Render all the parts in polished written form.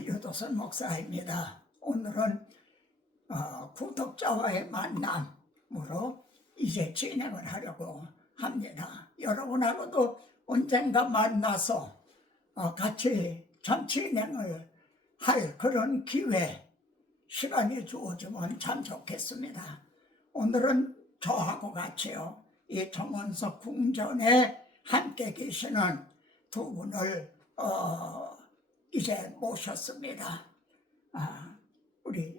유도선 목사입니다. 오늘은 구독자와의 만남으로 이제 진행을 하려고 합니다. 여러분하고도 언젠가 만나서 같이 참 진행을 할 그런 기회, 시간이 주어지면 참 좋겠습니다. 오늘은 저하고 같이요, 이 정원석 궁전에 함께 계시는 두 분을 이제 모셨습니다. 우리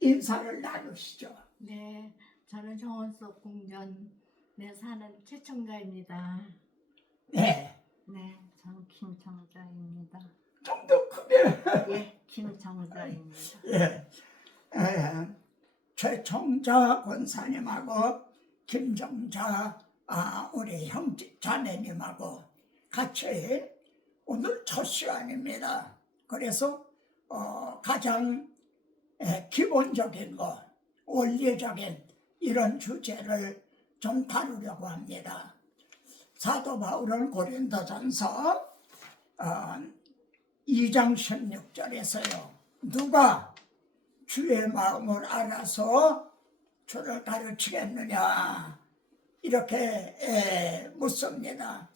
인사를 나누시죠. 네, 저는 정원석 궁전에 사는 최청자입니다. 네. 네, 저는 김청자입니다. 좀 더 크게. 예, 김청자입니다. 예. 최청자 권사님하고 김정자 우리 자매님하고 같이 오늘 첫 시간입니다. 그래서 가장 기본적인 거, 원리적인 이런 주제를 좀 다루려고 합니다. 사도 바울은 고린도전서 2장 16절에서요. 누가 주의 마음을 알아서 주를 가르치겠느냐 이렇게 묻습니다.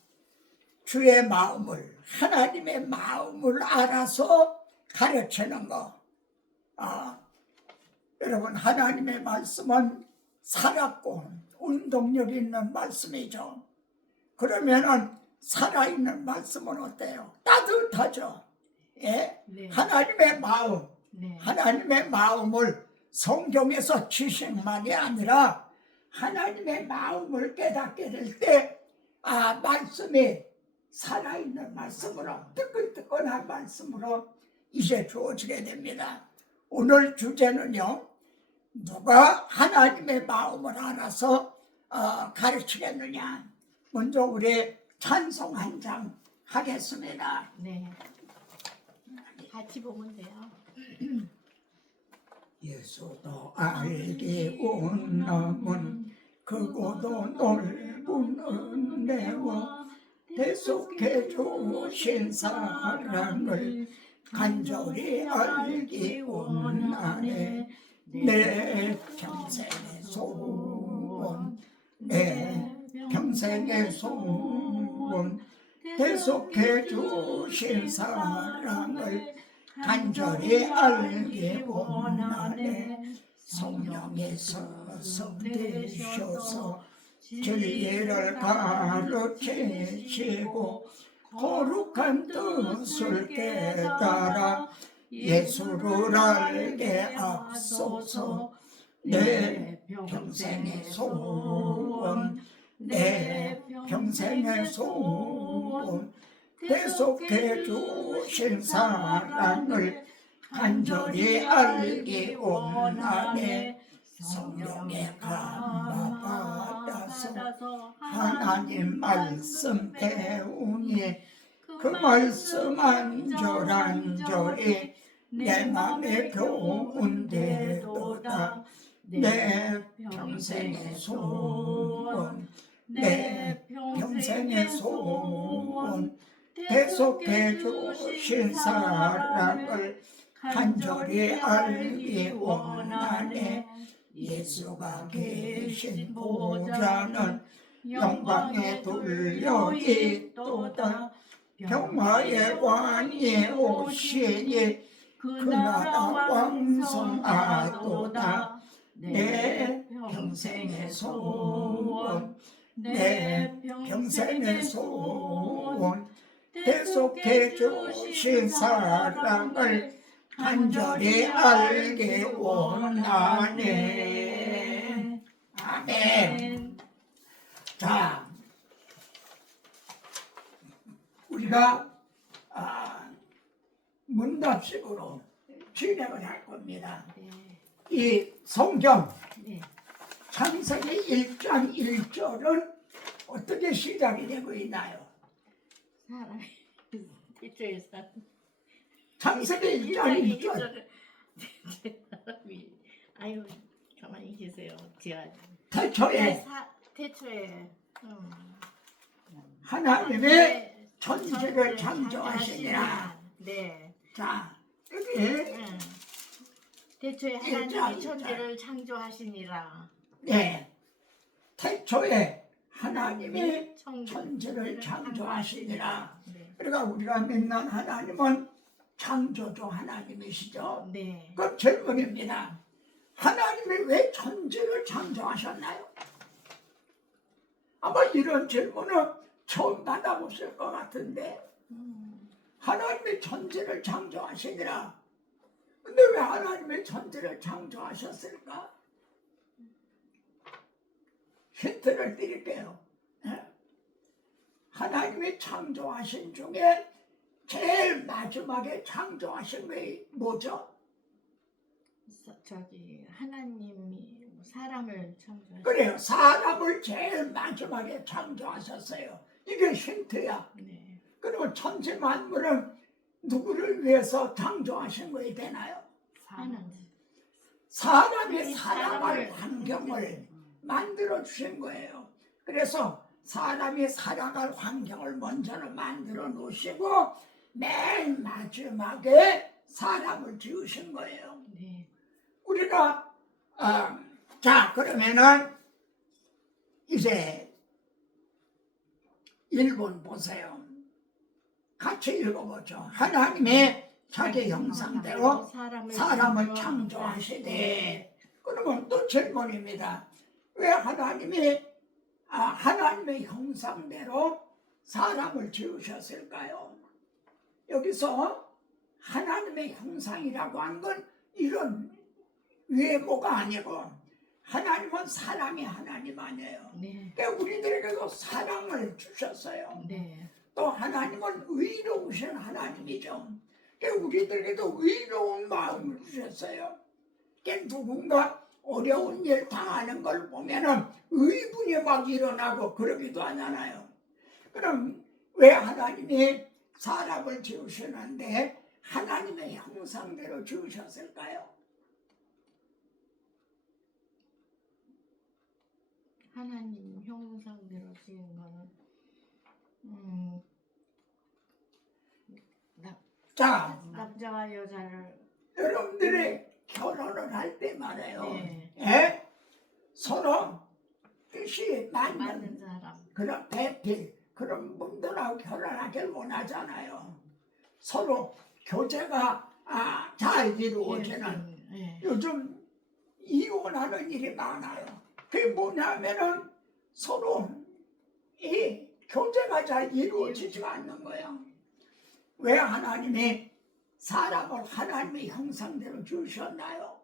주의 마음을, 하나님의 마음을 알아서 가르치는 거. 여러분, 하나님의 말씀은 살았고 운동력 있는 말씀이죠. 그러면은 살아있는 말씀은 어때요? 따뜻하죠. 예? 네. 하나님의 마음, 네. 하나님의 마음을 성경에서 지식만이 아니라 하나님의 마음을 깨닫게 될 때 말씀이 살아있는 말씀으로, 뜨끈뜨끈한 말씀으로 이제 주어지게 됩니다. 오늘 주제는요, 누가 하나님의 마음을 알아서 가르치겠느냐. 먼저 우리 찬송 한 장 하겠습니다. 네. 같이 보면 돼요. 예수도 알기 원하면 크고도 넓은 은혜와 대속해 주신 사랑을 간절히 알기 원하네. 내 평생의 소원, 내 평생의 소원, 대속해 주신 사랑을 간절히 알기 원하네. 성령에서 되셔서 진리를 가르치시고 거룩한 뜻을 깨달아 예수를 알게 앞서서 내 평생의 소원, 내 평생의 소원, 대속해 주신 사랑을 간절히 알기 원하네. 성령의 감화 받아서 하나님 말씀 배우니 그 말씀 안절안절이 내 맘에 교훈되도다. 내 평생의 소원, 내 평생의 소원, 대속해 주신 사랑을 간절히 알기 원하네. 예수가 계신 보좌는 영광에 둘려 있도다. 평화의 왕이 오시니 그 나라 왕성하도다. 내 평생의 소원, 내 평생의 소원, 대속해 주신 사랑을 간절히 알기 원하네. 아멘. 자, 우리가 문답식으로 진행을 할 겁니다. 네. 이 성경 네. 창세기 1장 1절은 어떻게 시작이 되고 있나요? 사람이 대초에 산 창세기 1장 1절. 사람이 아유 가만히 계세요. 제가 태초에 태초에 하나님의 천지를 창조하시니라. 네. 자, 여기 응. 태초에 하나님이 일장, 천지를 창조하시니라. 네, 태초에 하나님이 천지를 창조하시니라. 네. 그러니까 우리가 믿는 하나님은 창조주 하나님이시죠. 네. 그 질문입니다. 하나님이 왜 천지를 창조하셨나요? 아마 이런 질문은 처음 받아보실 것 같은데 하나님이 천지를 창조하시니라. 근데 왜 하나님이 천지를 창조하셨을까? 힌트를 드릴게요. 예? 하나님이 창조하신 중에 제일 마지막에 창조하신 게 뭐죠? 저기 하나님이 사람을 창조하셨. 그래요. 사람을 제일 마지막에 창조하셨어요. 이게 힌트야. 네. 그리고 천지 만물은 누구를 위해서 창조하신 거에 되나요? 하나님. 사람이 살아갈 사람을 환경을 만들어 주신 거예요. 그래서 사람이 살아갈 환경을 먼저는 만들어 놓으시고 맨 마지막에 사람을 지으신 거예요. 네. 우리가 자 그러면은 이제 1번 보세요. 같이 읽어보죠. 하나님의 자기 형상대로 사람을 창조하시되. 그러면 또 질문입니다. 왜 하나님이 하나님의 형상대로 사람을 지으셨을까요? 여기서 하나님의 형상이라고 하는 건 이런 외모가 아니고 하나님은 사랑의 하나님 아니에요. 네. 그러니까 우리들에게도 사랑을 주셨어요. 네. 또 하나님은 의로우신 하나님이죠. 그러니까 우리들에게도 의로운 마음을 주셨어요. 그러니까 누군가 어려운 일 당하는 걸 보면은 의분이 막 일어나고 그러기도 하잖아요. 그럼 왜 하나님이 사람을 지으시는데 하나님의 형상대로 지으셨을까요? 하나님 형상대로 지은 거는 자, 남자와 여자를. 여러분들이 결혼을 할 때 말이에요. 네. 예? 서로 뜻이 맞는 맞는 사람. 그런 배필 그런 분들하고 결혼하길 원하잖아요. 서로 교제가 잘 이루어지는. 네. 요즘 이혼하는 일이 많아요. 그게 뭐냐면은 서로 이 교제가 잘 이루어지지가 않는 거예요. 왜 하나님이 사람을 하나님의 형상대로 주셨나요?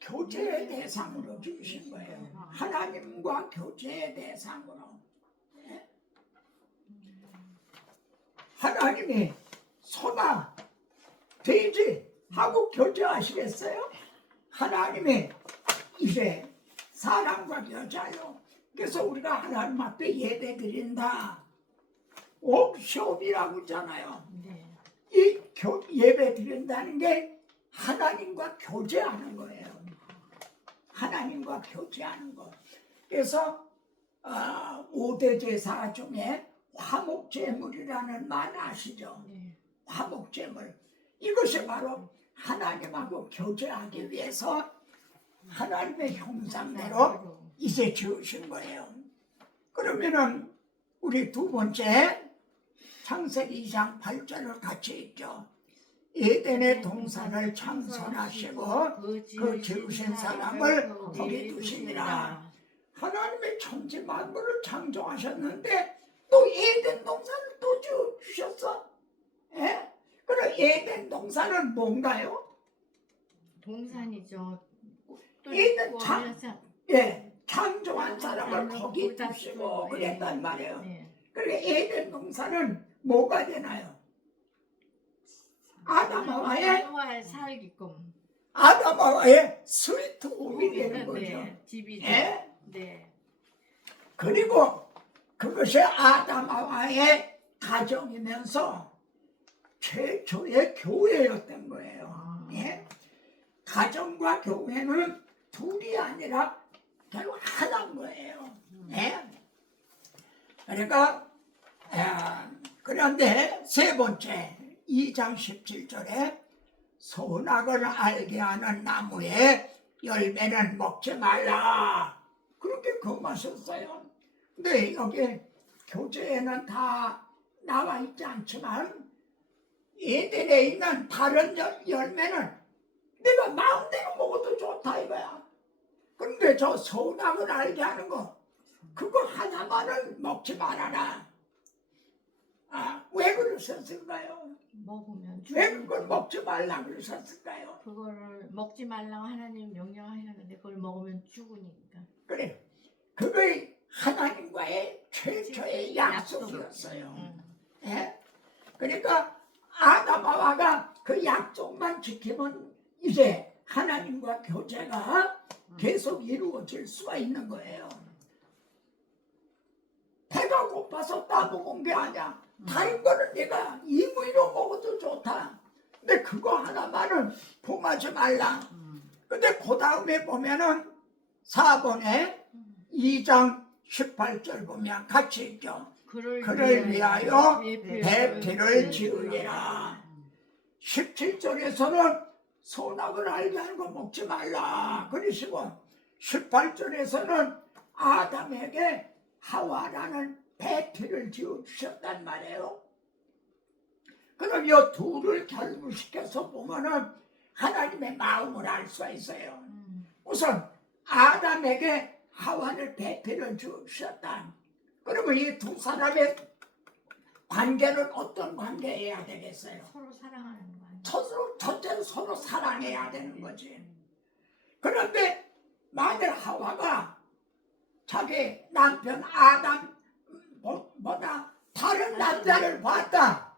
교제의 대상으로 주신 거예요. 하나님과 교제의 대상으로. 네? 하나님이 소나 돼지하고 교제하시겠어요? 하나님이 이제 사람과 여자요. 그래서 우리가 하나님 앞에 예배 드린다. 옵션이라고 하잖아요. 네. 이 예배 드린다는 게 하나님과 교제하는 거예요. 하나님과 교제하는 거. 그래서 5대 제사 중에 화목제물이라는 말 아시죠? 네. 화목제물. 이것이 바로 하나님하고 교제하기 위해서 하나님의 형상대로 이제 지으신 거예요. 그러면은 우리 두 번째 창세기 2장 8절을 같이 읽죠. 에덴의 동산을 창설하시고 그 지으신 사람을 거기 두시니라. 하나님의 천지 만물을 창조하셨는데 또 에덴 동산을 또 지어주셨어. 예? 그럼 에덴 동산은 뭔가요? 동산이죠. 에덴 창조한 사람을 거기 두시고 그랬단 말이에요. 네. 그러니까 에덴 동산은 뭐가 되나요? 아담하와의 살기끔. 아담하와의 스위트 홈이 되는 거죠. 네. 집이죠. 예? 네. 그리고 그것이 아담하와의 가정이면서 최초의 교회였던 거예요. 예? 가정과 교회는 둘이 아니라 결국 하나인 거예요. 예? 그러니까 그런데 세 번째 2장 17절에 선악을 알게 하는 나무의 열매는 먹지 말라 그렇게 금하셨어요. 근데 여기 교재에는 다 나와 있지 않지만 에덴에 있는 다른 열매는 내가 마음대로 먹어도 좋다 이거야. 근데 저 선악을 알게 하는 거 그거 하나만은 먹지 말아라. 왜 그러셨을까요? 먹으면 왜 그걸 먹지 말라 그러셨을까요? 그거를 먹지 말라고 하나님 명령하셨는데 그걸 먹으면 죽으니까. 그래, 그게 하나님과의 최초의 약속이었어요. 예? 그러니까 아담과 하와가 그 약속만 지키면 이제 하나님과 교제가 계속 이루어질 수가 있는 거예요. 배가 고파서 따먹은 게 아니야. 다른 거는 내가 임의로 먹어도 좋다. 근데 그거 하나만은 범하지 말라. 근데 그 다음에 보면은 4번에 2장 18절 보면 같이 있죠. 그를 위하여 배필을 지으리라. 17절에서는 선악을 알게 하는 거 먹지 말라 그러시고 18절에서는 아담에게 하와라는 배필을 지어주셨단 말이에요. 그럼 이 둘을 결부시켜서 보면은 하나님의 마음을 알 수가 있어요. 우선 아담에게 하와를 배필을 지어주셨다. 그러면 이 두 사람의 관계는 어떤 관계여야 되겠어요? 서로 사랑하는 거예요. 첫째는 서로 사랑해야 되는 거지. 그런데 만일 하와가 자기 남편 아담보다 다른 남자를 봤다.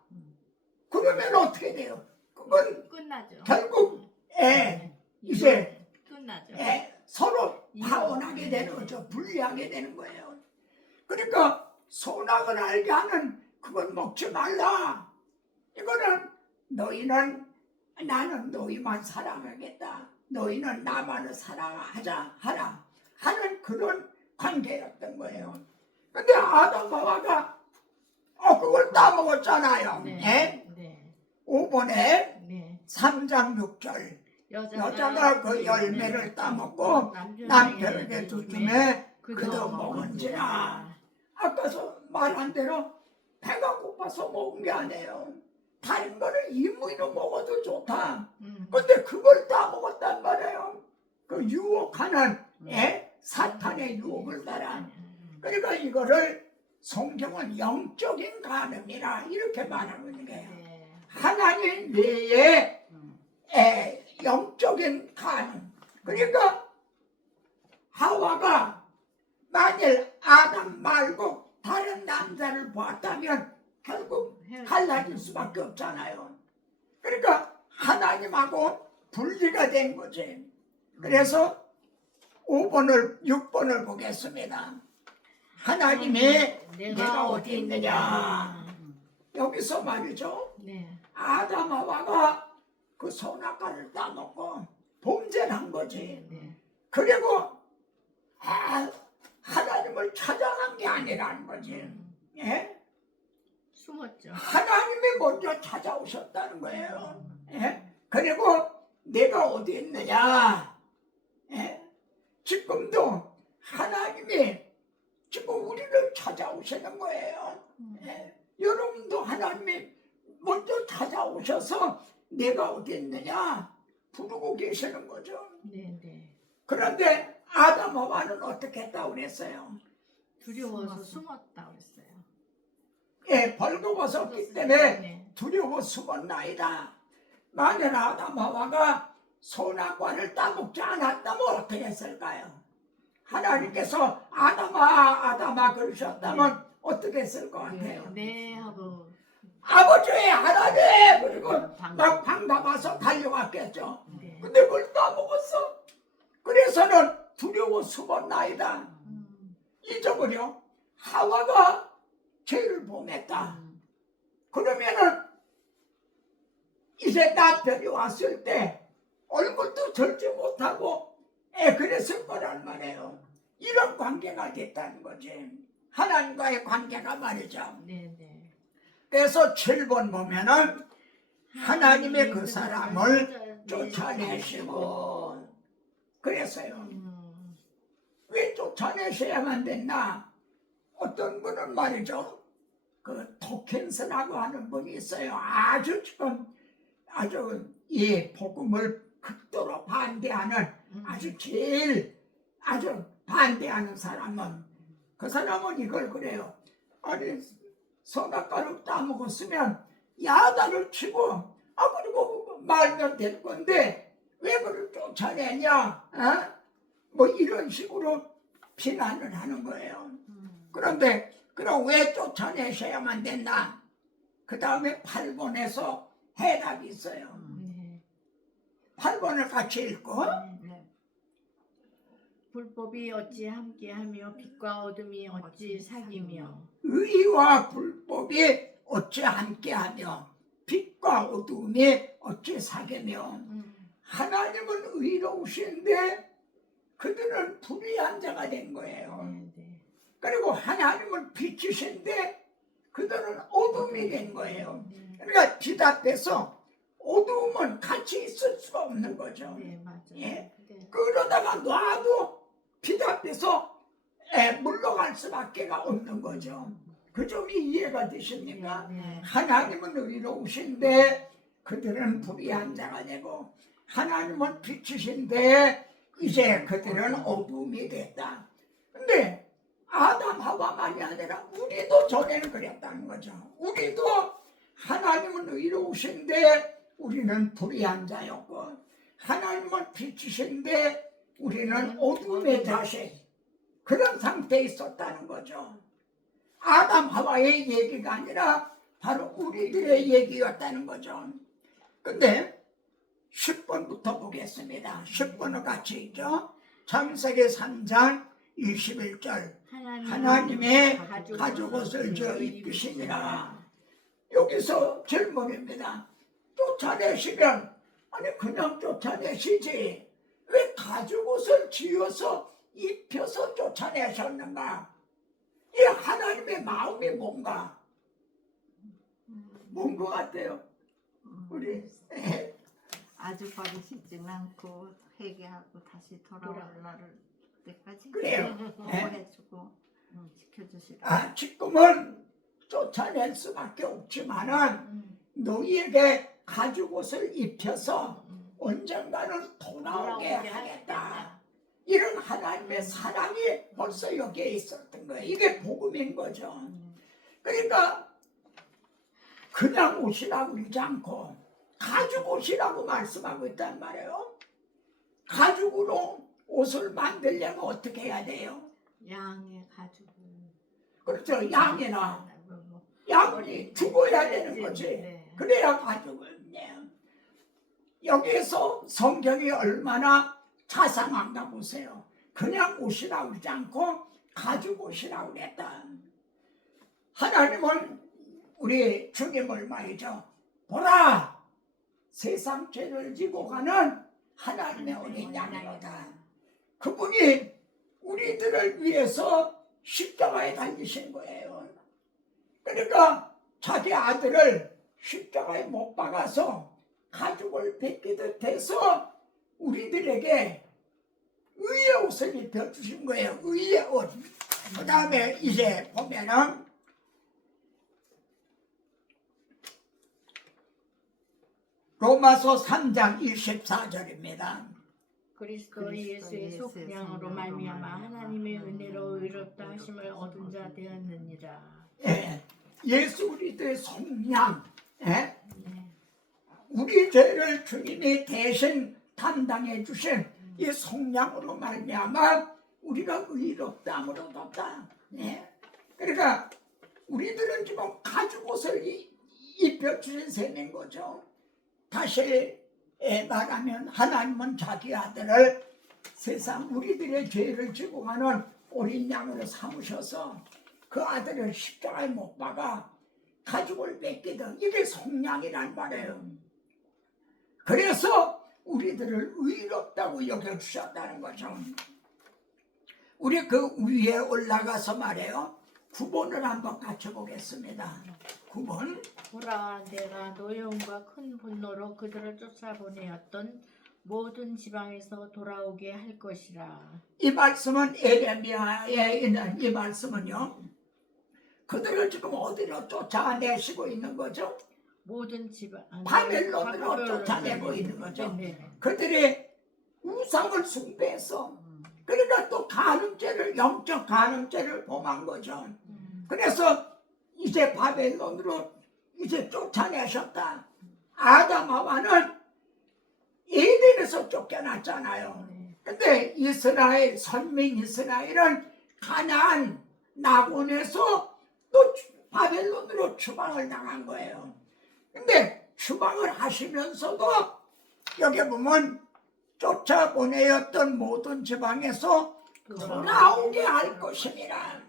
그러면 어떻게 돼요? 그건 끝나죠. 결국 이제 끝나죠. 서로 파혼하게 되는 거죠. 분리하게 되는 거예요. 그러니까 선악을 알게 하는 그건 먹지 말라. 이거는 너희는 나는 너희만 사랑하겠다. 너희는 나만을 사랑하자 하라 하는 그런 관계였던 거예요. 근데 아담과 하와가 그걸 따먹었잖아요. 네. 5번에 네. 3장 6절 여자가 그 열매를 따먹고 남편에게 주심에 그도 먹은지라. 아까서 말한 대로 배가 고파서 먹은 게 아니에요. 다른 거는 임의로 먹어도 좋다. 근데 그걸 다 먹었단 말이에요. 그 유혹하는 사탄의 유혹을 따라. 그러니까 이거를 성경은 영적인 간음이라 이렇게 말하고 있는 거예요. 하나님 외에 영적인 간음. 그러니까 하와가 만일 아담 말고 다른 남자를 보았다면 결국 갈라질 수밖에 없잖아요. 그러니까 하나님하고 분리가 된 거지. 그래서 6번을 보겠습니다. 하나님이 내가 어디 있느냐. 여기서 말이죠. 아담 하와가 그 선악과를 따먹고 범죄를 한 거지. 그리고 하나님을 찾아간 게 아니라는 거지. 숨었죠. 하나님이 먼저 찾아오셨다는 거예요. 그리고 내가 어디 있느냐. 지금도 하나님이 지금 우리를 찾아오시는 거예요. 여러분도 하나님이 먼저 찾아오셔서 내가 어디 있느냐 부르고 계시는 거죠. 그런데 아담 하와는 어떻게 했다고 그랬어요? 두려워서 숨었다고 그랬어요. 벌거벗었기 때문에 두려워 숨었나이다. 만약 아담 하와가 선악과를 따먹지 않았다면 어떻게 했을까요? 하나님께서 아담아 그러셨다면 어떻게 했을 것 같아요? 네 하고 아버지의 하나님 그리고 막 반가워서 달려갔겠죠. 근데 그걸 따먹었어. 그래서는 두려워 숨었나이다. 잊어버려. 하와가 죄를 범했다. 그러면은 이제 남편이 왔을 때 얼굴도 절지 못하고 그랬을 거란 말이에요. 이런 관계가 됐다는 거지. 하나님과의 관계가 말이죠. 그래서 7번 보면은 하나님의 그 사람을 쫓아내시고 그랬어요. 왜 쫓아내셔야만 됐나? 어떤 분은 말이죠. 그 토켄스라고 하는 분이 있어요. 아주 지금 아주 이 복음을 극도로 반대하는 아주 제일 아주 반대하는 사람은 그 사람은 이걸 그래요. 아니 선악과를 따먹었으면 야단을 치고 그리고 말면 될 건데 왜 그를 쫓아내냐? 뭐 이런 식으로 비난을 하는 거예요. 그런데 그럼 왜 쫓아내셔야만 됐나? 그 다음에 8번에서 해답이 있어요. 8번을 같이 읽고 불법이 어찌 함께하며 빛과 어둠이 어찌 사귀며 의와 불법이 어찌 함께하며 빛과 어둠이 어찌 사귀며 하나님은 의로우신데 그들은 불의한 자가 된 거예요. 그리고 하나님은 빛이신데 그들은 어둠이 된 거예요. 그러니까 빛 앞에서 어둠은 같이 있을 수가 없는 거죠. 예? 그러다가 놔도 빛 앞에서 물러갈 수밖에 없는 거죠. 그 점이 이해가 되십니까? 하나님은 의로우신데 그들은 불의한 자가 되고 하나님은 빛이신데 이제 그들은 어둠이 됐다. 근데 아담 하와만이 아니라 우리도 전에는 그랬다는 거죠. 우리도 하나님은 의로우신데 우리는 불의한 자였고 하나님은 빛이신데 우리는 어둠의 자식 그런 상태에 있었다는 거죠. 아담 하와의 얘기가 아니라 바로 우리들의 얘기였다는 거죠. 근데 10번부터 보겠습니다. 10번을 같이 읽죠. 창세기 3장 21절 하나님의 가죽옷을 저 입으시니라. 여기서 질문입니다. 쫓아내시면 아니 그냥 쫓아내시지 왜 가죽옷을 지어서 입혀서 쫓아내셨는가? 이 하나님의 마음이 뭔가 뭔 것 같아요? 우리 아주 버리시지는 않고 회개하고 다시 돌아올 때까지 그래요. 보호해주고 지켜주시고 지금은 쫓아낼 수밖에 없지만은 너희에게 가죽옷을 입혀서 언젠가는 돌아오게 하겠다. 이런 하나님의 사랑이 벌써 여기에 있었던 거예요. 이게 복음인 거죠. 그러니까 그냥 옷이라고 그러지 않고 가죽옷이라고 말씀하고 있단 말이에요. 가죽으로 옷을 만들려면 어떻게 해야 돼요? 양의 가죽을 그렇죠. 양이나 양이 죽어야 되는 거지. 그래야 가죽을 내요. 여기에서 성경이 얼마나 자상한가 보세요. 그냥 옷이라고 그러지 않고 가죽 옷이라고 그랬다. 하나님은 우리 주님을 말이죠. 보라! 세상 죄를 지고 가는 하나님의 어린 양이로다. 그분이 우리들을 위해서 십자가에 달리신 거예요. 그러니까 자기 아들을 십자가에 못 박아서 가죽을 벗기듯 해서 우리들에게 의의 옷을 입혀주신 거예요. 의의 옷. 그 다음에 이제 보면은 로마서 3장 24절입니다. 그리스도 예수의 속량으로 말미암아 하나님의 은혜로 의롭다 하심을 얻은 자 되었느니라. 예수 그리스도의 속량. 우리 죄를 주님이 대신 담당해 주신 이 속량으로 말미암아 우리가 의롭다함을 얻었다. 그러니까 우리들은 지금 가죽 옷을 입혀주신 셈인 거죠. 다시 말하면 하나님은 자기 아들을 세상 우리들의 죄를 지고 가는 어린 양으로 삼으셔서 그 아들을 십자가에 못 박아 가죽을 뺏기던 이게 속량이란 말이에요. 그래서 우리들을 의롭다고 여겨주셨다는 거죠. 우리 그 위에 올라가서 말해요. 9번을 한번 같이 보겠습니다. 9번. 보라, 내가 노여움과 큰 분노로 그들을 쫓아보내었던 모든 지방에서 돌아오게 할 것이라. 이 말씀은 에레미야에 있는 이 말씀은요, 그들을 지금 어디로 쫓아내시고 있는 거죠? 모든 지방 바벨론으로 쫓아내고 있는 거죠. 네. 그들이 우상을 숭배해서, 그러니까 또 간음죄를, 영적 간음죄를 범한 거죠. 그래서 이제 바벨론으로 이제 쫓아내셨다. 아담 하와는 에덴에서 쫓겨났잖아요. 근데 이스라엘, 선민 이스라엘은 가나안 낙원에서 또 바벨론으로 추방을 당한 거예요. 근데 추방을 하시면서도 여기 보면 쫓아보내었던 모든 지방에서 돌아오게 할 것이니라.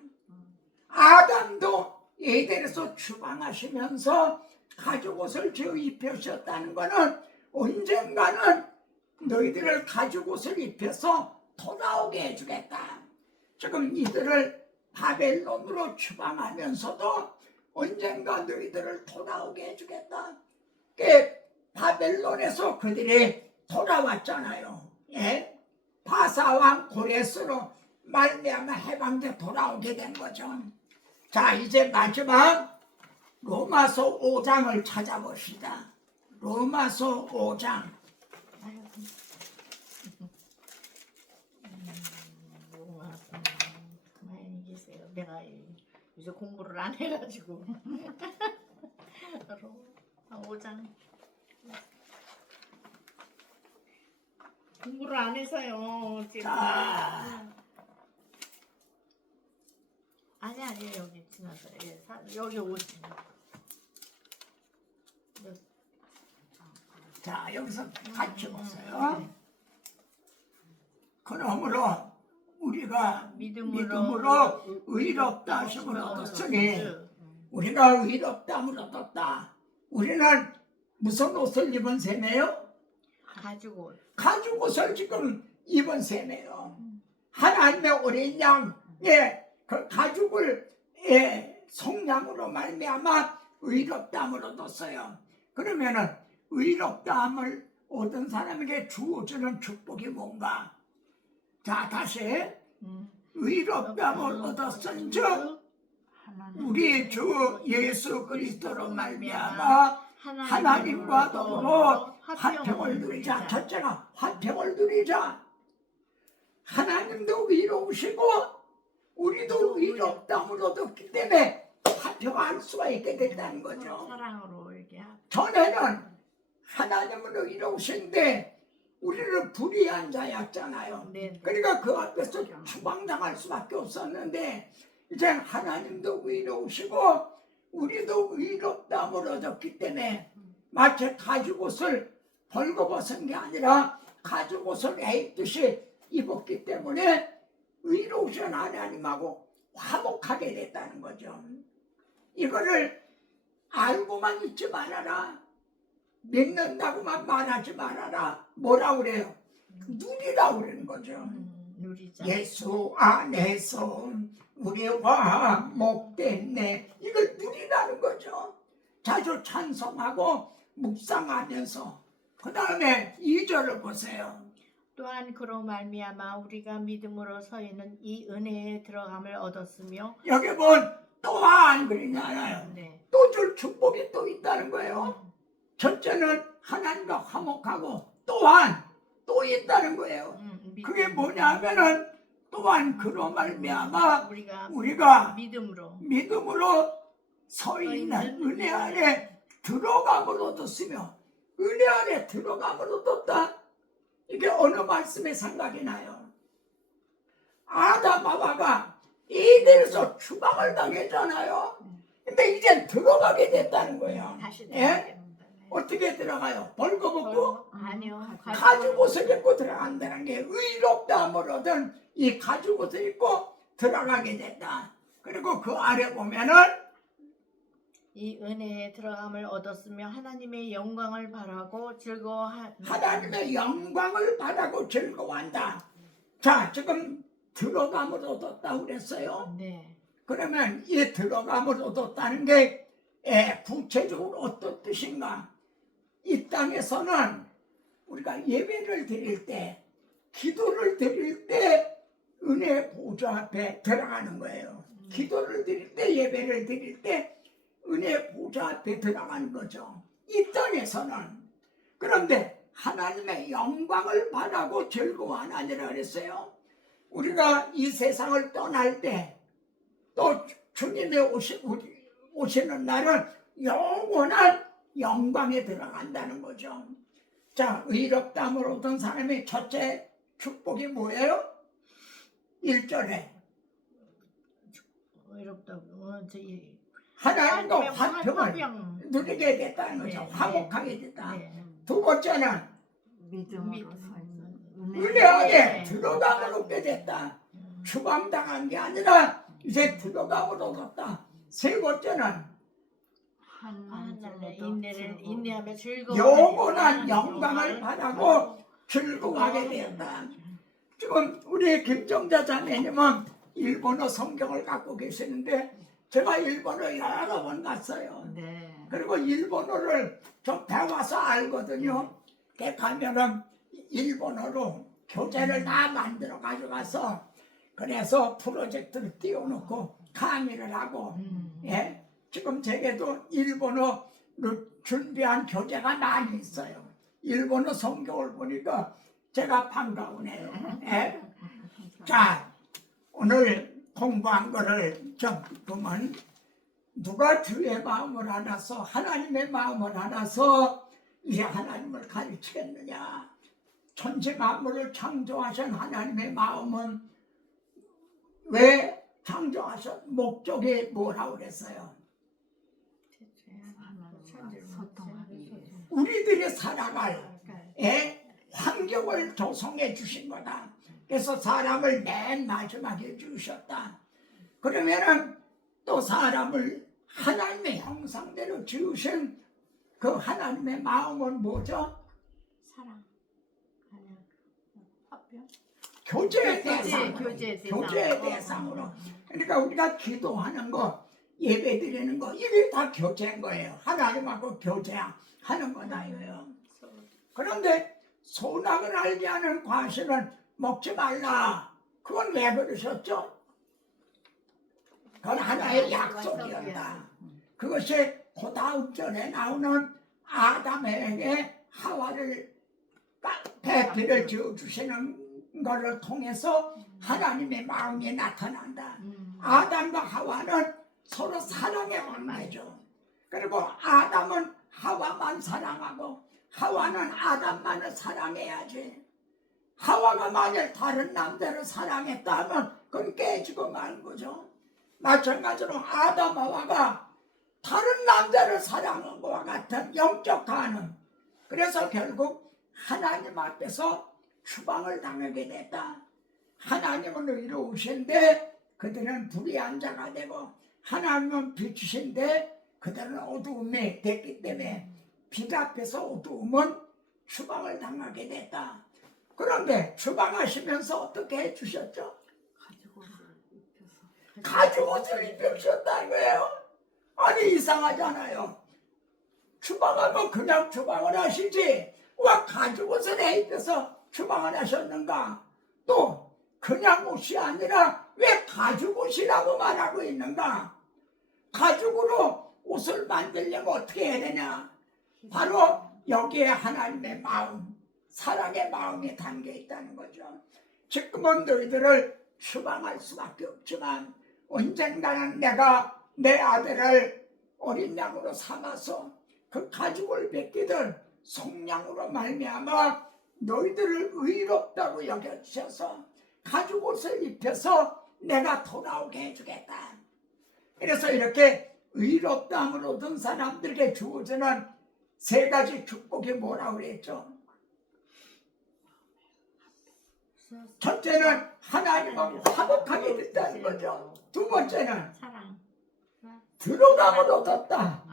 아담도 에덴에서 추방하시면서 가죽옷을 저 입혀셨다는 것은 언젠가는 너희들을 가죽옷을 입혀서 돌아오게 해주겠다. 지금 이들을 바벨론으로 추방하면서도 언젠가 너희들을 돌아오게 해주겠다. 바벨론에서 그들이 돌아왔잖아요. 예? 바사왕 고레스로 말미암아 해방돼 돌아오게 된 거죠. 자, 이제 마지막 로마서 5장을 찾아봅시다. 로마서 5장. 가만히 계세요. 내가 요새 공부를 안 해가지고. 5장. 공부를 안 해서요. 지금. 자. 아니 여기 지나서 여기 오시. 자, 여기서 같이 보세요. 그러므로 우리가 믿음으로 의롭다 하심을 얻었으니, 우리가 의롭다함을 얻었다. 우리는 무슨 옷을 입은 셈이에요? 가죽옷. 가죽옷을 지금 입은 셈이에요. 하나님의 어린 양의 그 가죽을 속량으로 말미암아 의롭다함을 얻었어요. 그러면은 의롭다함을 얻은 사람에게 주어지는 축복이 뭔가? 자, 다시 의롭다함을 얻었은즉 우리 주 예수 그리스도로 말미암아 하나님과 더불어 화평을 누리자. 첫째가 화평을 누리자. 하나님도 의로우시고 우리도 의롭다함을 얻었기 때문에 화평할 수가 있게 됐다는 거죠. 사랑으로 이렇게. 전에는 하나님은 의로우신데 우리는 불의한 자였잖아요. 네. 그러니까 그 앞에서 추방당할 수밖에 없었는데 이제 하나님도 의로우시고 우리도 의롭다함을 얻었기 때문에 마치 가죽옷을 벌거벗은 게 아니라 가죽옷을 입듯이 입었기 때문에 의로우신 하나님하고 화목하게 됐다는 거죠. 이거를 알고만 있지 말아라. 믿는다고만 말하지 말아라. 뭐라 그래요? 누리라 그러는 거죠. 누리자. 예수 안에서 우리와 목됐네. 이걸 누리라는 거죠. 자주 찬송하고 묵상하면서 그 다음에 2절을 보세요. 또한 그로 말미암아 우리가 믿음으로 서 있는 이 은혜에 들어감을 얻었으며. 여기 본 또한 그러잖아요. 네. 또 줄 축복이 또 있다는 거예요. 첫째는 하나님과 화목하고 또한 또 있다는 거예요. 그게 뭐냐면은 또한 그로 말미암아 우리가 믿음으로 서 있는 은혜 안에 들어감을 얻었으며, 은혜 안에 들어감을 얻었다. 이게 어느 말씀에 생각이 나요? 아담 하와가 에덴에서 추방을 당했잖아요. 근데 이제 들어가게 됐다는 거예요. 다시 예? 어떻게 들어가요? 벌거벗고? 아니요. 가죽옷을 입고 들어간다는 게 의롭다함을 얻은 이 가죽옷을 입고 들어가게 됐다. 그리고 그 아래 보면은 이 은혜에 들어감을 얻었으며 하나님의 영광을 바라고 하나님의 영광을 바라고 즐거워한다. 자, 지금 들어감을 얻었다고 그랬어요. 네. 그러면 이 들어감을 얻었다는 게 구체적으로 어떤 뜻인가? 이 땅에서는 우리가 예배를 드릴 때, 기도를 드릴 때 은혜 보좌 앞에 들어가는 거예요. 기도를 드릴 때, 예배를 드릴 때 은혜 보좌 앞에 들어가는 거죠. 이 땅에서는. 그런데 하나님의 영광을 바라고 즐거워하느니라 그랬어요. 우리가 이 세상을 떠날 때 또 주님의 오시는 날은 영원한 영광에 들어간다는 거죠. 자, 의롭다함을 얻은 사람의 첫째 축복이 뭐예요? 1절에 의롭다고 저기 하나님과 화평을 화평. 누리게 됐다는 거죠. 네, 화목하게 됐다. 네. 두 번째는 믿음으로 살면 은혜 안에 들어감을 얻게 됐다. 추방당한 게 아니라 이제 들어감을 얻었다. 세 번째는 하나님의 인내를 인내하며 즐거워 영원한 영광을 바라고 즐거워하게 되었다. 지금 우리 김정자 자매님은 일본어 성경을 갖고 계시는데 제가 일본어 여러 번 갔어요. 네. 그리고 일본어를 좀 배워서 알거든요. 그렇게 가면은 일본어로 교재를 다 만들어 가져가서 그래서 프로젝트를 띄워놓고 강의를 하고 예? 지금 제게도 일본어로 준비한 교재가 많이 있어요. 일본어 성경을 보니까 제가 반가우네요. 예? 자, 오늘 공부한 거를 좀 보면 누가 주의 마음을 알아서 하나님의 마음을 알아서 이제 하나님을 가르치겠느냐. 천지 만물을 창조하신 하나님의 마음은 왜 창조하신 목적이 뭐라고 그랬어요? 소통하기 위해서. 우리들이 살아갈 환경을 조성해 주신 거다. 그래서 사람을 맨 마지막에 주셨다. 그러면은 또 사람을 하나님의 형상대로 지으신 그 하나님의 마음은 뭐죠? 사랑 화평 교제의 교제 대상으로. 대상. 대상으로. 그러니까 우리가 기도하는 거, 예배 드리는 거, 이게 다 교제인 거예요. 하나님하고 교제하는 거다 이거예요. 그런데 선악을 알게 하는 과실은 먹지 말라. 그건 왜 그러셨죠? 그건 하나의 약속이었다. 그것이 그 다음 절에 나오는 아담에게 하와를 배필을 지어주시는 것을 통해서 하나님의 마음이 나타난다. 아담과 하와는 서로 사랑의 관계죠. 그리고 아담은 하와만 사랑하고 하와는 아담만을 사랑해야지. 하와가 만약 다른 남자를 사랑했다 하면 그건 깨지고 마는 거죠. 마찬가지로 아담 하와가 다른 남자를 사랑한 것과 같은 영적 간음. 그래서 결국 하나님 앞에서 추방을 당하게 됐다. 하나님은 의로우신데 그들은 불의한 자가 되고 하나님은 빛이신데 그들은 어두움이 됐기 때문에 빛 앞에서 어두움은 추방을 당하게 됐다. 그런데 추방하시면서 어떻게 해주셨죠? 가죽옷을 입혀주셨다는 거예요. 아니 이상하잖아요. 추방하면 그냥 추방을 하시지 왜 가죽옷을 입혀서 추방을 하셨는가? 또 그냥 옷이 아니라 왜 가죽옷이라고 말하고 있는가? 가죽으로 옷을 만들려면 어떻게 해야 되냐? 바로 여기에 하나님의 마음, 사랑의 마음이 담겨 있다는 거죠. 지금은 너희들을 추방할 수밖에 없지만 언젠가는 내가 내 아들을 어린 양으로 삼아서 그 가죽을 벗기던 속량으로 말미암아 너희들을 의롭다고 여겨주셔서 가죽옷을 입혀서 내가 돌아오게 해주겠다. 그래서 이렇게 의롭다함을 얻은 사람들에게 주어지는 세 가지 축복이 뭐라고 그랬죠? 첫째는 하나님하고 화목하게 됐다는 거죠. 두 번째는 사랑 들어감을 얻었다.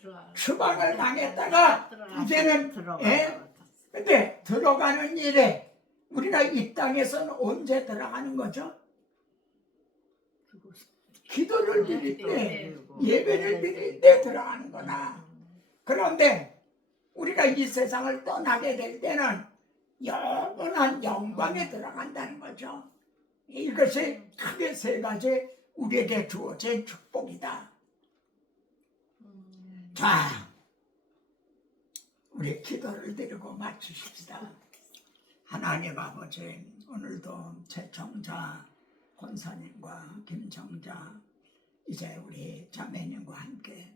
들어가 추방을 당했다가 이제는 근데 들어가는 일에 우리가 이 땅에서는 언제 들어가는 거죠? 기도를 드릴 때, 예배를 드릴 때 들어가는 거다. 그런데 우리가 이 세상을 떠나게 될 때는 영원한 영광에 들어간다는 거죠. 이것이 크게 세 가지 우리에게 주어진 축복이다. 자, 우리 기도를 드리고 마치십시다. 하나님 아버지, 오늘도 최청자 권사님과 김청자 이제 우리 자매님과 함께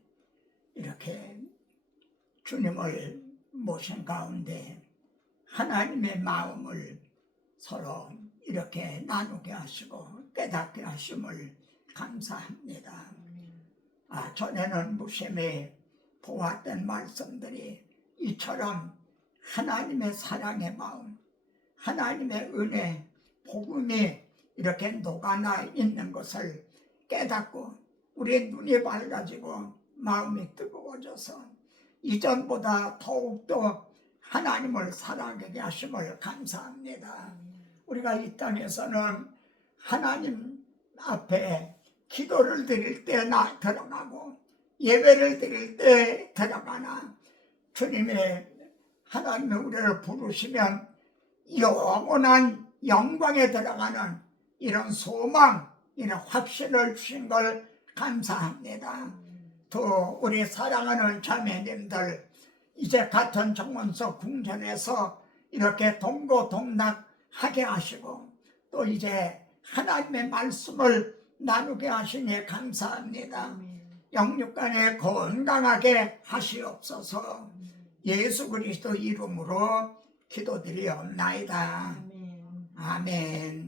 이렇게 주님을 모신 가운데 하나님의 마음을 서로 이렇게 나누게 하시고 깨닫게 하심을 감사합니다. 전에는 무심히 보았던 말씀들이 이처럼 하나님의 사랑의 마음, 하나님의 은혜, 복음이 이렇게 녹아나 있는 것을 깨닫고 우리의 눈이 밝아지고 마음이 뜨거워져서 이전보다 더욱더 하나님을 사랑하게 하심을 감사합니다. 우리가 이 땅에서는 하나님 앞에 기도를 드릴 때 들어가고 예배를 드릴 때 들어가나 주님의 하나님의 우리를 부르시면 영원한 영광에 들어가는 이런 소망, 이런 확신을 주신 걸 감사합니다. 또 우리 사랑하는 자매님들 이제 같은 정원석 궁전에서 이렇게 동고동락하게 하시고 또 이제 하나님의 말씀을 나누게 하시니 감사합니다. 영육간에 건강하게 하시옵소서. 예수 그리스도 이름으로 기도드리옵나이다. 아멘.